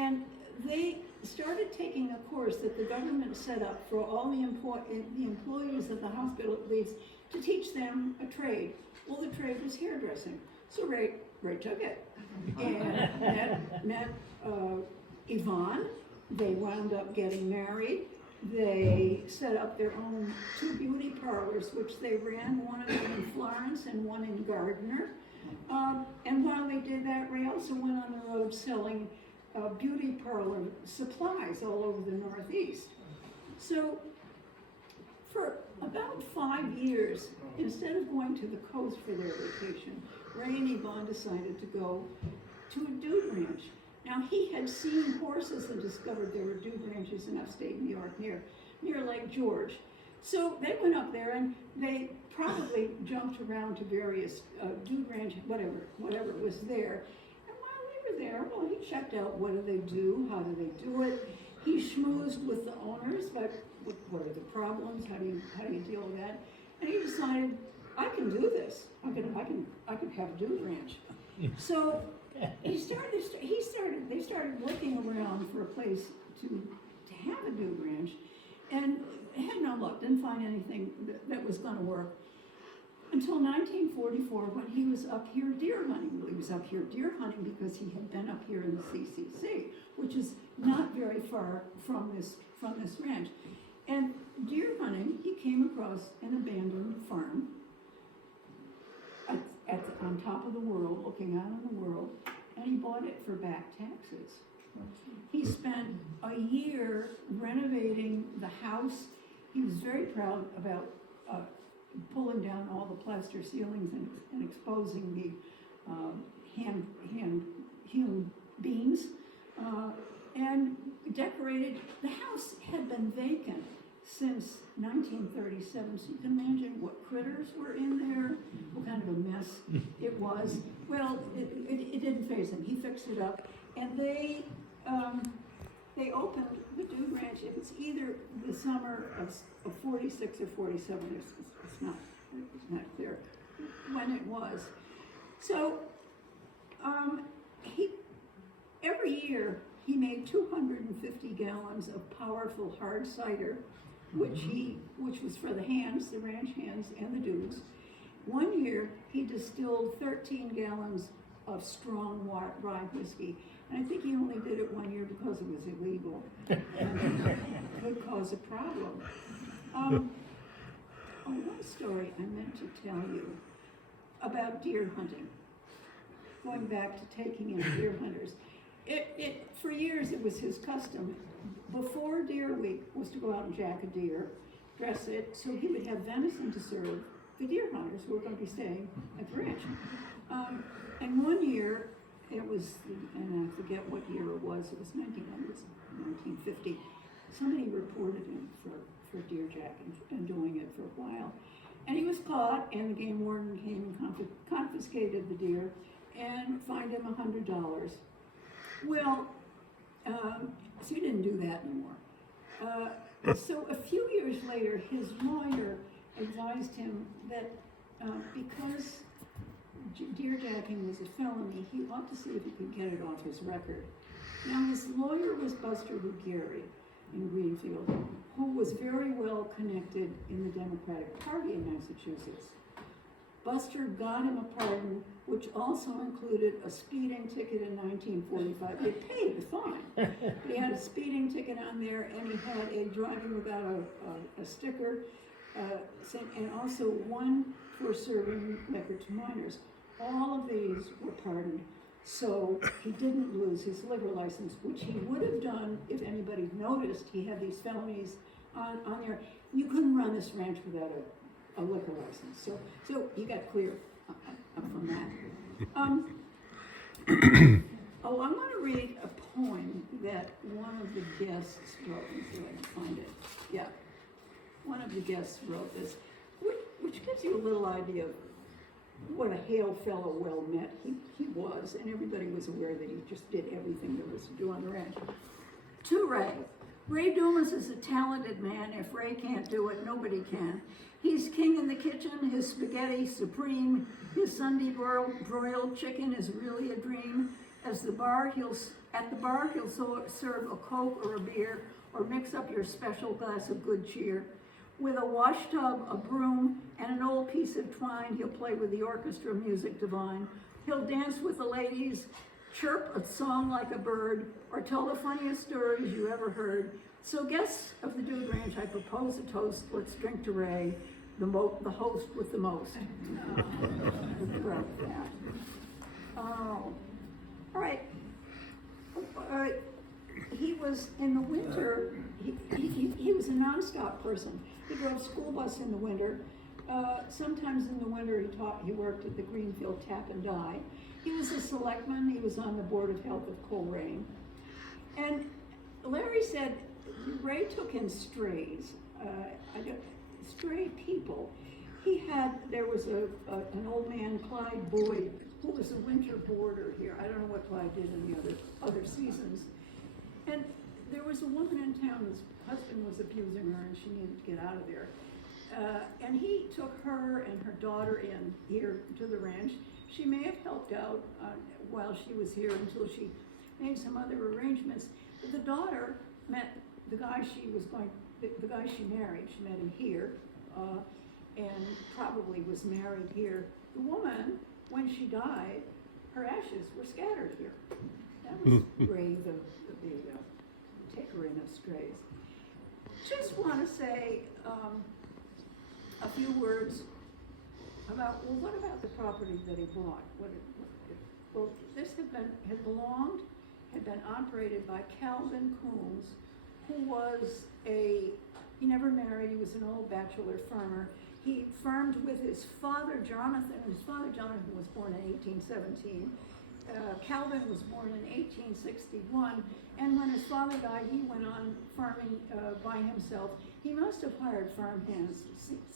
And they started taking a course that the government set up for all the employees of the hospital, at least, to teach them a trade. Well, the trade was hairdressing. So Ray took it and met Yvonne. They wound up getting married. They set up their own 2 beauty parlors, which they ran, one of them in Florence and one in Gardner. And while they did that, Ray also went on the road selling beauty parlor supplies all over the Northeast. So for about 5 years, instead of going to the coast for their vacation, Ray and Yvonne decided to go to a dude ranch. Now, he had seen horses and discovered there were dude ranches in upstate New York near Lake George. So they went up there and they probably jumped around to various dude ranch, whatever was there. And while they were there, well, he checked out what do they do, how do they do it. He schmoozed with the owners, but what are the problems? How do you deal with that? And he decided, I can do this. I can have a dude ranch. So they started looking around for a place to have a dude ranch, and had no luck, didn't find anything that was going to work until 1944 when he was up here deer hunting. Well, he was up here deer hunting because he had been up here in the CCC, which is not very far from this ranch. And deer hunting, he came across an abandoned farm on top of the world, looking out on the world, and he bought it for back taxes. He spent a year renovating the house. He was very proud about pulling down all the plaster ceilings and exposing the hand-hewn beams, and decorated. The house had been vacant since 1937, so you can imagine what critters were in there, what kind of a mess it was. Well, it didn't faze him. He fixed it up, and they opened the dude ranch. It's either the summer of 46 or 47. It's not clear when it was. So every year he made 250 gallons of powerful hard cider, which was for the hands, the ranch hands, and the dudes. One year he distilled 13 gallons of strong rye whiskey. And I think he only did it 1 year because it was illegal and could cause a problem. One story I meant to tell you about deer hunting, going back to taking in deer hunters. For years it was his custom, before Deer Week, was to go out and jack a deer, dress it, so he would have venison to serve the deer hunters who were going to be staying at the ranch. And one year, it was, and I forget what year it was 1900s, 1950, somebody reported him for deer jacking and doing it for a while. And he was caught, and the game warden came and confiscated the deer and fined him $100. Well, so he didn't do that anymore. So a few years later, his lawyer advised him that because deer jacking was a felony, he ought to see if he could get it off his record. Now, his lawyer was Buster Lugari in Greenfield, who was very well connected in the Democratic Party in Massachusetts. Buster got him a pardon, which also included a speeding ticket in 1945. They paid the fine, but he had a speeding ticket on there, and he had a driving without a sticker, and also one for serving liquor to minors. All of these were pardoned, so he didn't lose his liquor license, which he would have done if anybody noticed he had these felonies on there. You couldn't run this ranch without a liquor license, so you got clear from that. I'm going to read a poem that one of the guests wrote. Let me see if I can find it. Yeah, one of the guests wrote this, which gives you a little idea of what a hail fellow well met he was, and everybody was aware that he just did everything there was to do on the ranch. To Ray. Ray Dumas is a talented man. If Ray can't do it, nobody can. He's king in the kitchen, his spaghetti supreme, his Sunday broiled chicken is really a dream. At the bar, he'll serve a Coke or a beer, or mix up your special glass of good cheer. With a wash tub, a broom, and an old piece of twine, he'll play with the orchestra music divine. He'll dance with the ladies, chirp a song like a bird, or tell the funniest stories you ever heard. So guests of the Dude Ranch, I propose a toast. Let's drink to Ray, the host with the most. Oh, all right. He was in the winter. He was a nonstop person. He drove school bus in the winter. Sometimes in the winter he worked at the Greenfield Tap and Dye. He was a selectman. He was on the Board of Health of Colrain. And Larry said Ray took in strays, stray people. There was an old man, Clyde Boyd, who was a winter boarder here. I don't know what Clyde did in the other seasons. And there was a woman in town whose husband was abusing her and she needed to get out of there. And he took her and her daughter in here to the ranch. She may have helped out while she was here until she made some other arrangements. But the daughter met the guy the guy she married. She met him here and probably was married here. The woman, when she died, her ashes were scattered here. That was Ray, the taker in of strays. Just want to say a few words about, well, what about the property that he bought? Well, this had been operated by Calvin Coombs, who was he never married, he was an old bachelor farmer. He farmed with his father, Jonathan. His father, Jonathan, was born in 1817. Calvin was born in 1861, and when his father died, he went on farming by himself. He must have hired farm hands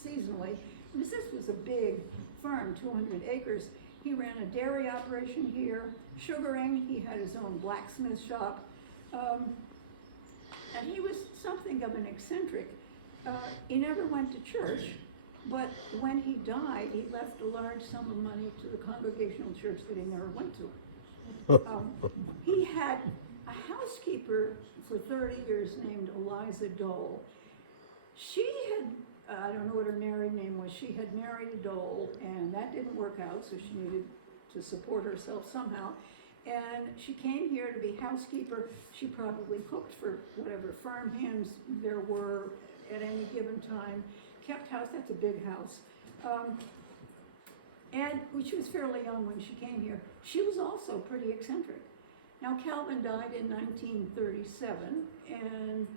seasonally, because this was a big farm, 200 acres. He ran a dairy operation here, sugaring. He had his own blacksmith shop, and he was something of an eccentric. He never went to church, but when he died, he left a large sum of money to the Congregational Church that he never went to. He had a housekeeper for 30 years named Eliza Dole. She had, I don't know what her married name was, she had married a Dole, and that didn't work out, so she needed to support herself somehow. And she came here to be housekeeper. She probably cooked for whatever farm hands there were at any given time. Kept house, that's a big house. And she was fairly young when she came here. She was also pretty eccentric. Now, Calvin died in 1937, and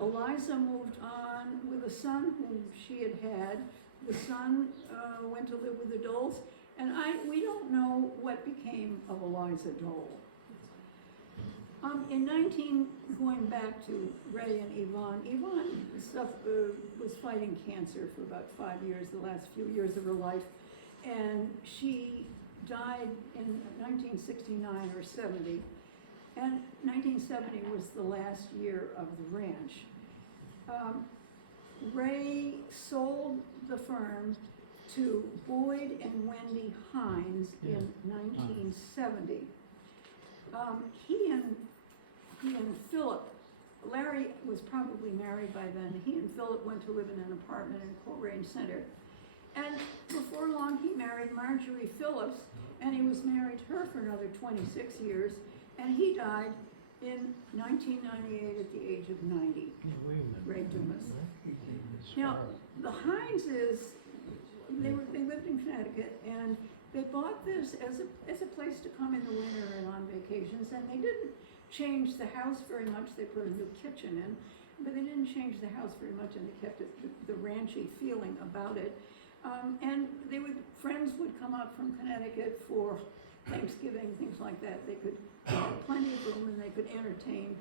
Eliza moved on with a son whom she had. The son went to live with the Doles, and we don't know what became of Eliza Dole. Going back to Ray and Yvonne was fighting cancer for about 5 years, the last few years of her life, and she died in 1969 or 70, and 1970 was the last year of the ranch. Ray sold the farm to Boyd and Wendy Hines in 1970. He and Philip, Larry was probably married by then. He and Philip went to live in an apartment in Colrain Center. And before long, he married Marjorie Phillips, and he was married to her for another 26 years, and he died in 1998 at the age of 90. Ray Dumas. Now, the Hineses, they lived in Connecticut, and they bought this as a place to come in the winter and on vacations, and they didn't change the house very much. They put a new kitchen in, but they didn't change the house very much, and they kept the ranchy feeling about it. And friends would come up from Connecticut for Thanksgiving, things like that. They could have plenty of room, and they could entertain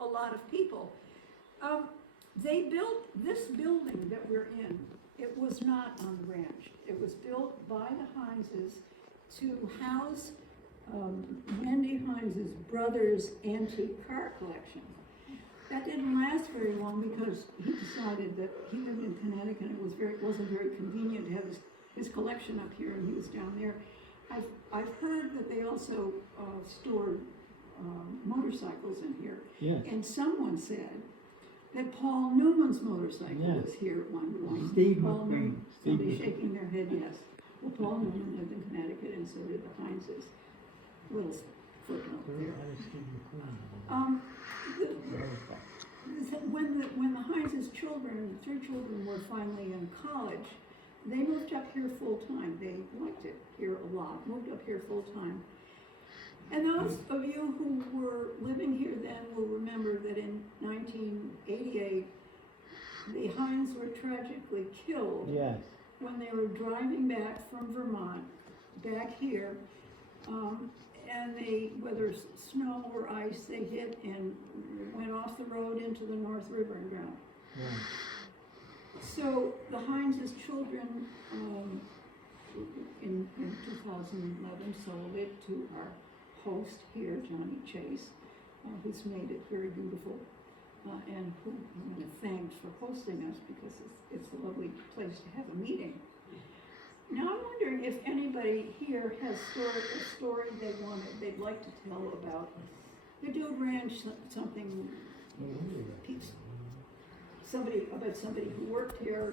a lot of people. They built this building that we're in. It was not on the ranch. It was built by the Hineses to house Wendy Hines's brother's antique car collection. That didn't last very long because he decided that he lived in Connecticut and it wasn't very convenient to have his collection up here, and he was down there. I've heard that they also stored motorcycles in here. Yes. And someone said that Paul Newman's motorcycle Yes. was here at one point. Steve Paul McQueen. Newman, Steve somebody McQueen. shaking their head, yes. Well, Paul Newman lived in Connecticut, and so did the Hineses. Little footnote there. When the Hineses' children, 3 children, were finally in college, they moved up here full time. They liked it here a lot. Moved up here full time. And those of you who were living here then will remember that in 1988, the Hines were tragically killed Yes. when they were driving back from Vermont, back here, and they, whether snow or ice, they hit and went off the road into the North River and drowned. Right. So the Hineses' children, in 2011, sold it to our host here, Johnny Chase, who's made it very beautiful, and who I'm going to thank for hosting us because it's a lovely place to have a meeting. Now I'm wondering if anybody here has a story they'd like to tell about the Dude Ranch, something, somebody who worked here,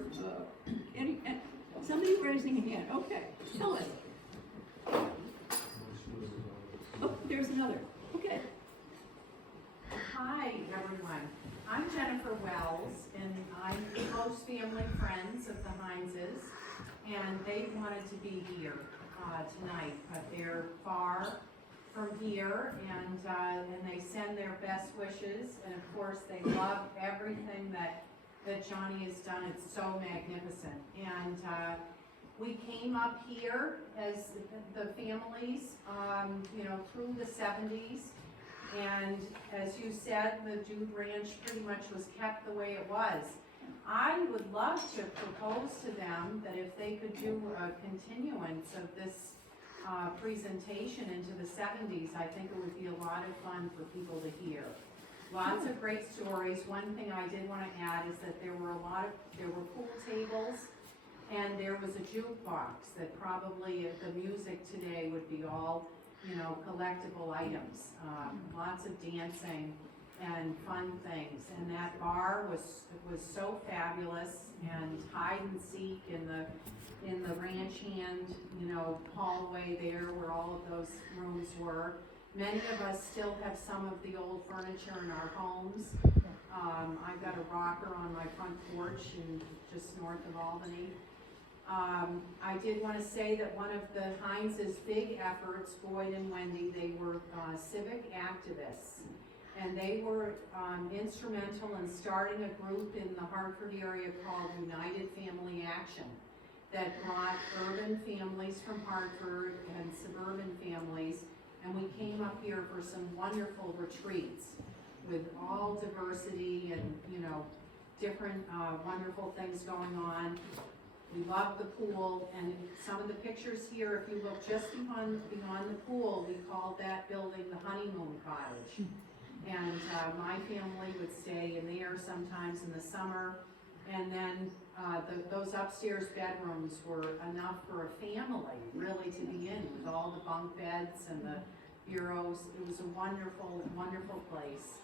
somebody raising a hand. Okay, tell us. Oh, there's another. Okay. Hi, everyone. I'm Jennifer Wells, and I'm close family friends of the Hineses, and they wanted to be here tonight, but they're far from here, and they send their best wishes, and of course, they love everything that Johnny has done. It's so magnificent, and we came up here as the families, through the 70s. And as you said, the Dude Ranch pretty much was kept the way it was. I would love to propose to them that if they could do a continuance of this presentation into the 70s, I think it would be a lot of fun for people to hear. Lots of great stories. One thing I did want to add is that there were pool tables, and there was a jukebox that probably the music today would be all, collectible items. Lots of dancing and fun things. And that bar was so fabulous, and hide and seek in the ranch hand, hallway there where all of those rooms were. Many of us still have some of the old furniture in our homes. I've got a rocker on my front porch just north of Albany. I did want to say that one of the Hineses' big efforts, Boyd and Wendy, they were civic activists, and they were instrumental in starting a group in the Hartford area called United Family Action that brought urban families from Hartford and suburban families, and we came up here for some wonderful retreats with all diversity and, different wonderful things going on. We love the pool, and some of the pictures here, if you look just beyond the pool, we called that building the honeymoon cottage. And my family would stay in there sometimes in the summer, and then those upstairs bedrooms were enough for a family really to be in, with all the bunk beds and the bureaus. It was a wonderful, wonderful place.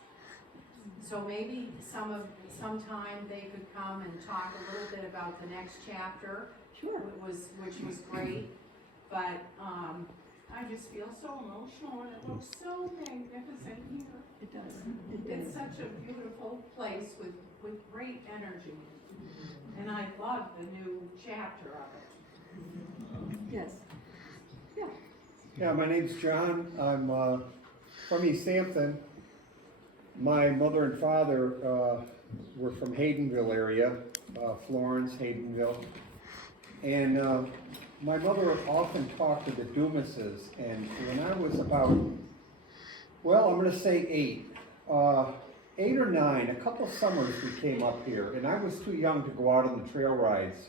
So maybe sometime they could come and talk a little bit about the next chapter. Sure. Which was great, but I just feel so emotional, and it looks so magnificent here. It does. It's such a beautiful place with great energy, and I love the new chapter of it. Yes. Yeah. Yeah, my name's John. I'm from East Hampton. My mother and father were from Haydenville area, Florence, Haydenville. And my mother often talked to the Dumases, and when I was about, well, I'm going to say 8 or 9, a couple summers we came up here, and I was too young to go out on the trail rides.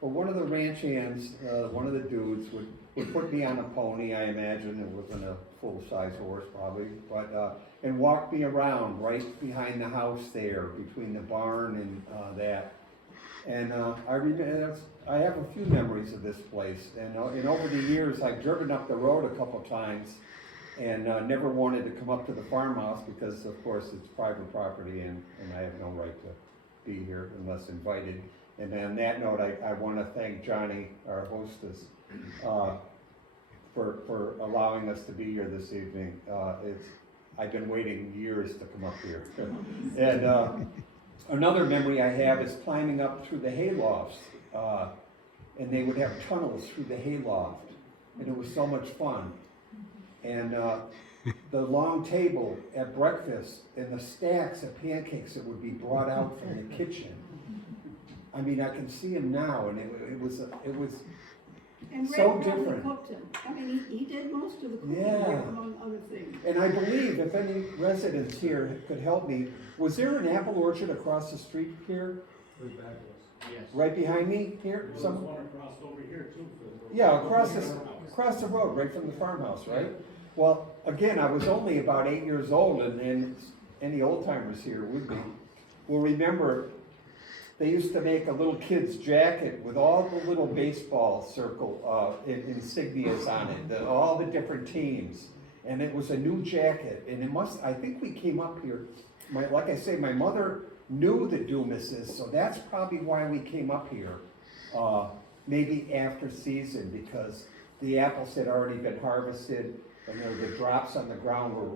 But one of the ranch hands, one of the dudes, would put me on a pony. I imagine it wasn't a full-size horse probably, but and walk me around right behind the house there, between the barn and that. And I have a few memories of this place, and over the years, I've driven up the road a couple times, and never wanted to come up to the farmhouse because, of course, it's private property, and I have no right to be here unless invited. And on that note, I want to thank Johnny, our hostess, for allowing us to be here this evening. I've been waiting years to come up here. And another memory I have is climbing up through the haylofts, and they would have tunnels through the hayloft, and it was so much fun. And the long table at breakfast and the stacks of pancakes that would be brought out from the kitchen. I mean, I can see them now, and it was And Ray so probably different. cooked him. I mean, he did most of the cooking Yeah. here, among other things. And I believe, if any residents here could help me, was there an apple orchard across the street here? Yes. Right behind me here? There's Some, one across over here too. yeah, across the road, right from the farmhouse, right? Well, again, I was only about 8 years old, and any old timers here would be, will remember they used to make a little kid's jacket with all the little baseball circle insignias on it, all the different teams. And it was a new jacket, and I think we came up here, like I say, my mother knew the Dumases, so that's probably why we came up here, maybe after season, because the apples had already been harvested, and the drops on the ground were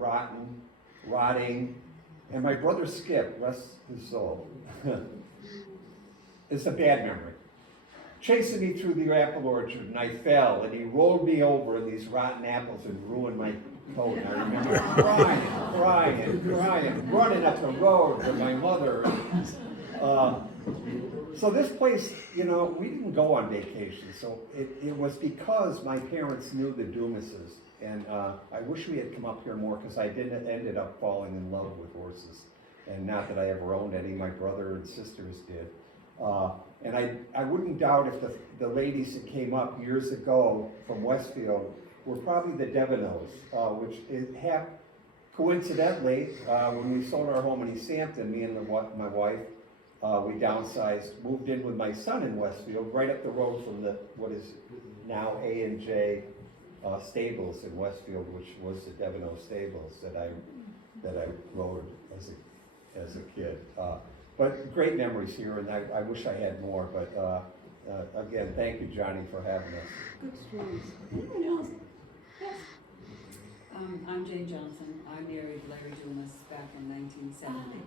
rotting, and my brother Skip, rest his soul, it's a bad memory, chasing me through the apple orchard, and I fell, and he rolled me over in these rotten apples and ruined my coat. And I remember crying, running up the road with my mother. So this place, we didn't go on vacation, so it was because my parents knew the Dumases, and I wish we had come up here more, because I ended up falling in love with horses, and not that I ever owned any, my brother and sisters did. And I wouldn't doubt if the ladies that came up years ago from Westfield were probably the Devanos, which coincidentally, when we sold our home in East Hampton, me and my wife, we downsized, moved in with my son in Westfield, right up the road from what is now A&J Stables in Westfield, which was the Devano Stables that I rode as a kid. But great memories here, and I wish I had more, but again, thank you, Johnny, for having us. Good stories. Anyone else? Yes. I'm Jane Johnson. I married Larry Dumas back in 1970.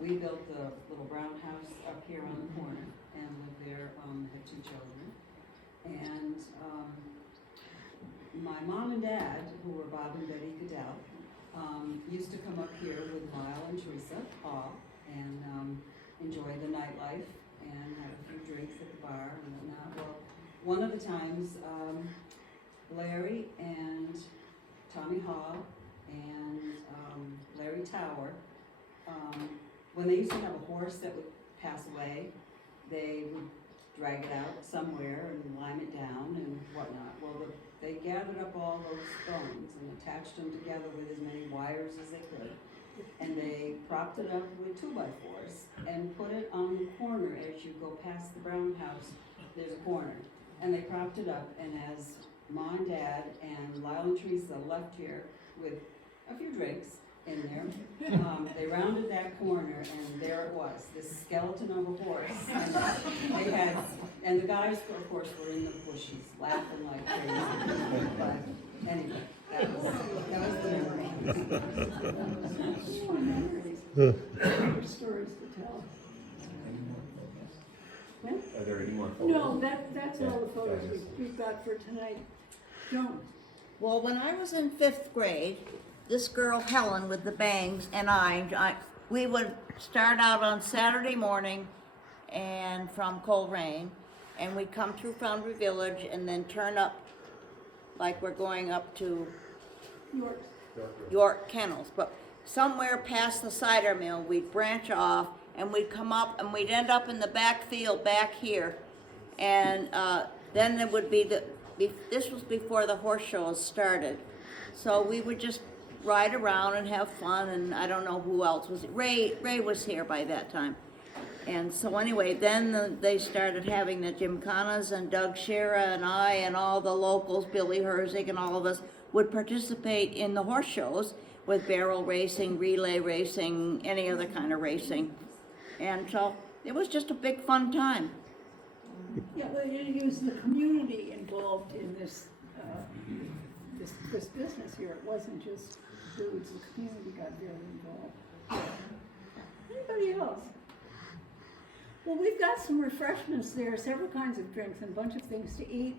We built the little brown house up here on the corner and lived there, had 2 children. And my mom and dad, who were Bob and Betty Goodell, used to come up here with Lyle and Teresa Hall and enjoy the nightlife and have a few drinks at the bar and whatnot. Well, one of the times, Larry and Tommy Hall and Larry Tower, when they used to have a horse that would pass away, they would drag it out somewhere and lime it down and whatnot. Well, they gathered up all those stones and attached them together with as many wires as they could. And they propped it up with 2x4s and put it on the corner as you go past the brown house. There's a corner. And they propped it up, and as Mom and Dad and Lyle and Teresa left here with a few drinks in there, they rounded that corner, and there it was, this skeleton of a horse. And the guys, of course, were in the bushes laughing like crazy. But anyway, that was the memory. Great stories to tell. Well, Are there any more photos? no, that's all the photos we've got for tonight. Joan? Well, when I was in 5th grade, this girl Helen with the bangs and we would start out on Saturday morning and from Colrain, and we'd come through Foundry Village and then turn up like we're going up to York Kennels, but somewhere past the cider mill, we'd branch off and we'd come up and we'd end up in the back field back here, and then there would be this was before the horse shows started, so we would just ride around and have fun, and I don't know who else was. Ray was here by that time, And so anyway, then they started having the gymkhanas, and Doug Shera and I and all the locals, Billy Herzig and all of us, would participate in the horse shows with barrel racing, relay racing, any other kind of racing. And so it was just a big fun time. Yeah, but it was the community involved in this, this business here. It wasn't just foods, the community got very involved. Anybody else? Well, we've got some refreshments there, several kinds of drinks and a bunch of things to eat.